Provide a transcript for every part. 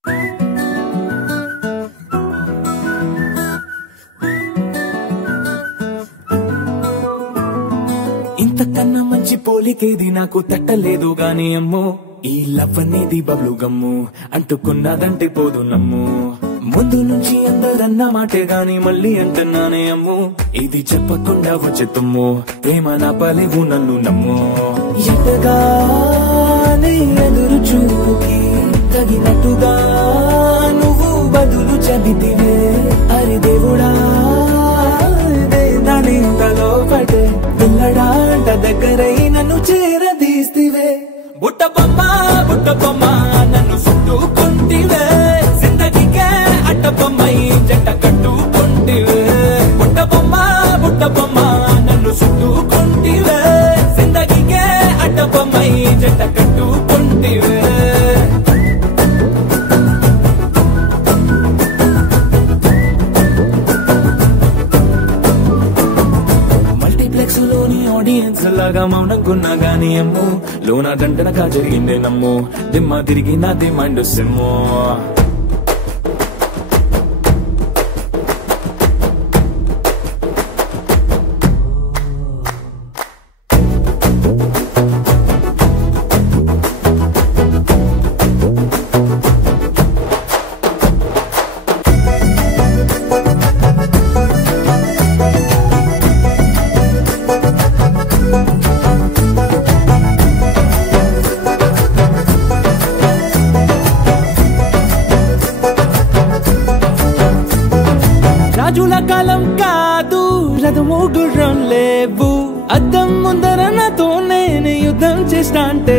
ఇంతకన్నా మంచి పోలికేది నాకు తట్టలేదు గాని అమ్మో, ఈ లవ్ అనేది బబ్లు గమ్ము, అంటుకున్నదంటే పోదు నమ్ము. ముందు నుంచి అందరన్న మాటే గాని మళ్ళీ అంటున్నానే అమ్ము, ఇది చెప్పకుండా వచ్చే తుమ్ము, ప్రేమ నా పలేవు నన్ను నమ్ము. ఎంతగానే ఎదురు చూపుకి తగినట్టుగా నువ్వు బదులు చెబితివే, అరి దేవుడా దాని తలో పడే పిల్లడాంట దగ్గరై నన్ను చేరదీస్తివే. బుట్ట బొమ్మ నన్ను చుట్టుకుంటివే, జిందగీకే అట్ట బొమ్మై జంట కట్టుకుంటివే. బుట్ట బొమ్మ నన్ను చుట్టుకుంటివే, జిందగీకే అట్ట బొమ్మై జంట కట్టుకుంటివే. ఆడియన్స్ లాగా మౌనంకున్నా గానీ అమ్ము, లోన గంటనగా జరిగిందే నమ్ము, దిమ్మ తిరిగి నాదే మైండ్ సిమ్ము. రాజుల కాలం కాదు, రథము గుర్రం లేవు, అద్దం ముందర నాతో నేను యుద్ధం చేస్తా అంటే,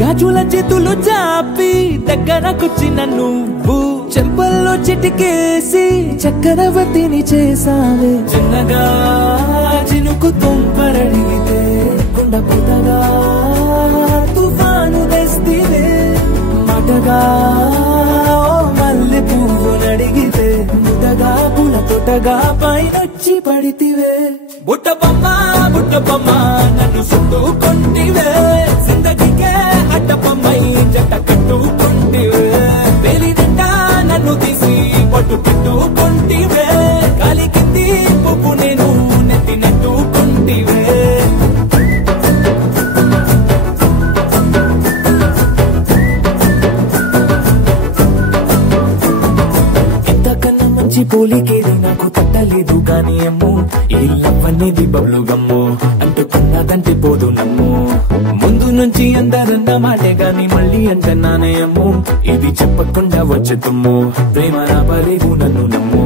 గాజుల చేతులు చాపి దగ్గరకొచ్చిన నువ్వు, చెంపల్లో చిటికేసి చక్రవర్తిని చేసావే. చిన్నగా చినుకు తుంపరడిగితే కుండ పుతగా తుఫాను తెస్తివే, మాటగా మల్లె పువ్వు నడిగితే ముదగా పుల తొటగా పైనొచ్చి పడితివే. బుట్ట బొమ్మ నన్ను చుట్టుకుంటివే, జిందగీకే అడ్డ బొమ్మై జంట కట్టుకుంటివే. వేలి నిండా నన్ను తీసి పట్టు పెట్టుకుంటివే, గాలి కింది పువ్వు నేను నెత్తినట్టుకుంటివే. పోలికేది నాకు తట్టలేదు గాని అమ్ము, ఈ లవ్ అనేది బబ్లు గమ్ము, అంటుకున్నదంటే పోదు నమ్ము. ముందు నుంచి అందరన్న మాటే గాని మళ్ళీ అంటున్నానే అమ్ము, ఇది చెప్పకుండా వచ్చే తుమ్ము, ప్రేమ నా పలేవు నన్ను నమ్ము.